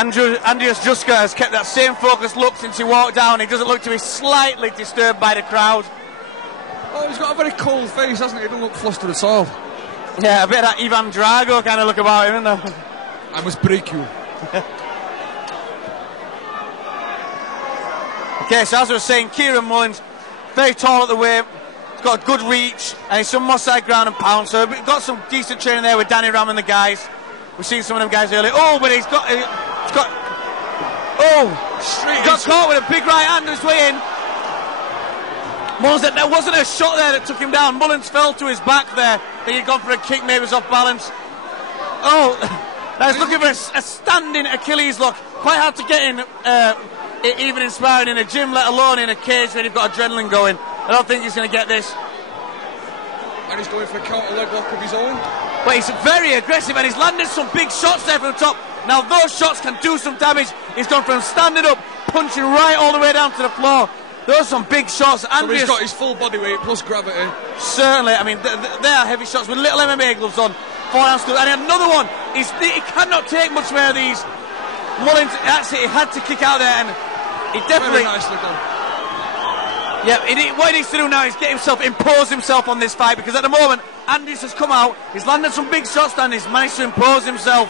Andrius Juska has kept that same focused look since he walked down. He doesn't look to be slightly disturbed by the crowd. Oh, he's got a very cold face, hasn't he? He doesn't look flustered at all. Yeah, a bit of that Ivan Drago kind of look about him, isn't there? I must break you. Okay, so as I was saying, Kieran Mullin's very tall at the weight. He's got a good reach, and he's some more side ground and pound. So we've got some decent training there with Danny Ram and the guys. We've seen some of them guys earlier. Oh, but he's got caught with a big right hand on his way in. Mullins, there wasn't a shot there that took him down. Mullins fell to his back there. I think he'd gone for a kick, maybe was off balance. Oh, that's looking for a standing Achilles lock. Quite hard to get in, even inspiring in a gym, let alone in a cage when you've got adrenaline going. I don't think he's going to get this. And he's going for a counter leg lock of his own. But he's very aggressive and he's landed some big shots there from the top. Now those shots can do some damage. He's gone from standing up, punching right all the way down to the floor. Those are some big shots. So he's got his full body weight plus gravity. Certainly, I mean, they are heavy shots with little MMA gloves on. Forehands gloves. And another one, he cannot take much more of these. Mullins, actually, he had to kick out there and he definitely... Very nicely done. Yeah, what he needs to do now is impose himself on this fight, because at the moment, Andrius has come out, he's landed some big shots and he's managed to impose himself.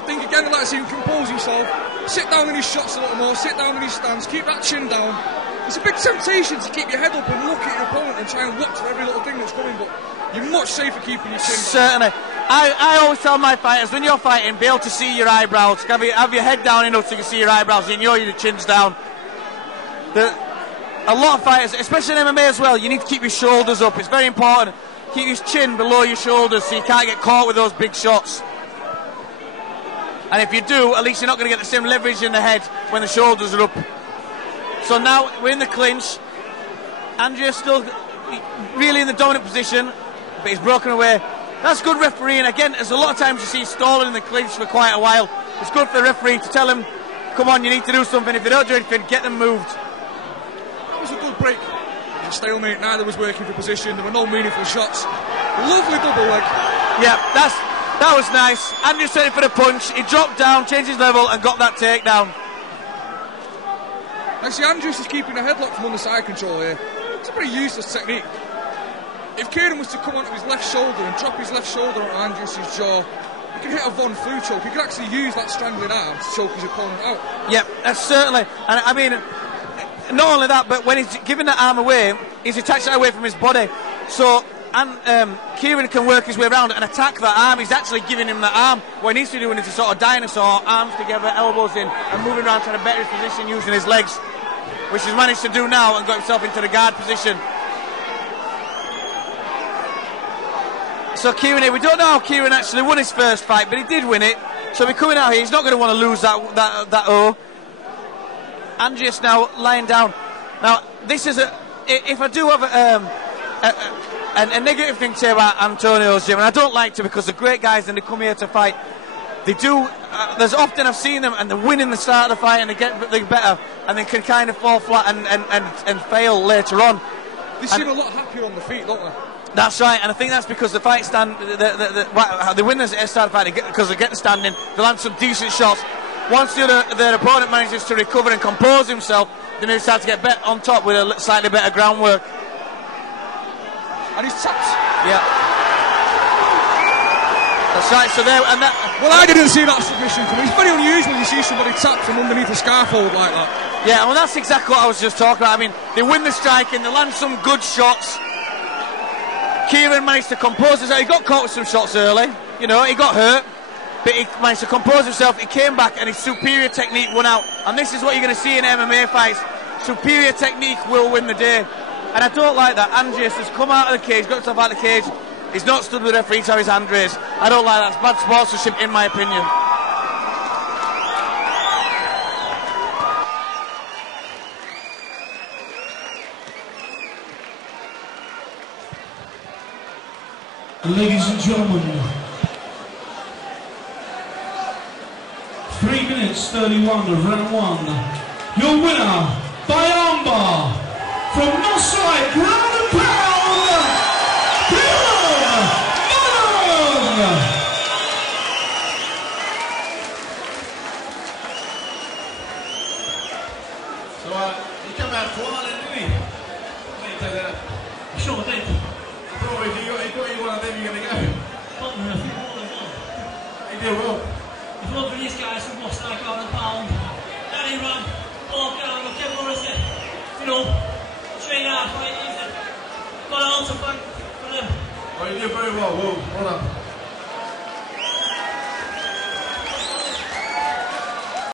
I think again, I'd like to see him compose himself, sit down in his shots a little more, sit down in his stance, keep that chin down. It's a big temptation to keep your head up and look at your opponent and try and look for every little thing that's coming, but you're much safer keeping your chin down. Certainly. I always tell my fighters, when you're fighting, be able to see your eyebrows, have your head down enough so you can see your eyebrows, you know your chin's down. A lot of fighters, especially in MMA as well, you need to keep your shoulders up. It's very important. Keep your chin below your shoulders so you can't get caught with those big shots. And if you do, at least you're not going to get the same leverage in the head when the shoulders are up. So now we're in the clinch. Andrius still really in the dominant position, but he's broken away. That's good refereeing. Again, there's a lot of times you see stalling in the clinch for quite a while. It's good for the referee to tell him, come on, you need to do something. If they don't do anything, get them moved. That was a good break. It was a stalemate, neither was working for position. There were no meaningful shots. Lovely double leg. Yeah, that was nice. Andrius went for the punch. He dropped down, changed his level, and got that takedown. Actually, Andrius is keeping a headlock from under side control here. It's a pretty useless technique. If Kieran was to come onto his left shoulder and drop his left shoulder onto Andrius' jaw, he can hit a Von Fu choke. He can actually use that strangling arm to choke his opponent out. Yep, that's certainly. And I mean, not only that, but when he's giving that arm away, he's attached that away from his body. So Kieran can work his way around and attack that arm. He's actually giving him that arm. What he needs to do is to sort of dinosaur, arms together, elbows in, and moving around trying to better his position using his legs, which he's managed to do now and got himself into the guard position. So Kieran here, we don't know how Kieran actually won his first fight, but he did win it. So we're coming out here, he's not going to want to lose that O. Andrius now lying down. Now, this is if I do have a negative thing to say about Antonio's gym, and I don't like to because they're great guys and they come here to fight. They do, there's often I've seen them and they win in the start of the fight and they get better and they can kind of fall flat and fail later on. They seem a lot happier on the feet, don't they? That's right, and I think that's because the fight stand, the winners at the start of the fight, because they get the standing, they land some decent shots. Once their opponent manages to recover and compose himself, then they start to get on top with a slightly better groundwork. And he's tapped. Yeah. That's right, so there, and that... Well, I didn't see that submission coming. It's very unusual you see somebody tap from underneath a scaffold like that. Yeah, well, that's exactly what I was just talking about. I mean, they win the striking, they land some good shots. Kieran managed to compose himself. He got caught with some shots early, you know, he got hurt, but he managed to compose himself. He came back and his superior technique won out. And this is what you're going to see in MMA fights. Superior technique will win the day. And I don't like that. Andrius has come out of the cage, got himself out of the cage. He's not stood with the referee to his hand raised. I don't like that. It's bad sportsmanship in my opinion. Ladies and gentlemen, 3 minutes 31 of round one. Your winner by armbar from Northside Ground and Pound, Kieran Mullin! Right, he came out flying, didn't he? Didn't take that. Sure did. Bro, if you got you one of them, you're going to go. But I think more than one. He did well. If you look at these guys from Boston, like Gordon Pound, Danny Ram, Paul Gallagher, Kevin Morrison, you know, train hard, quite easy. Got all to thank for them. Oh, you did very well. Well done.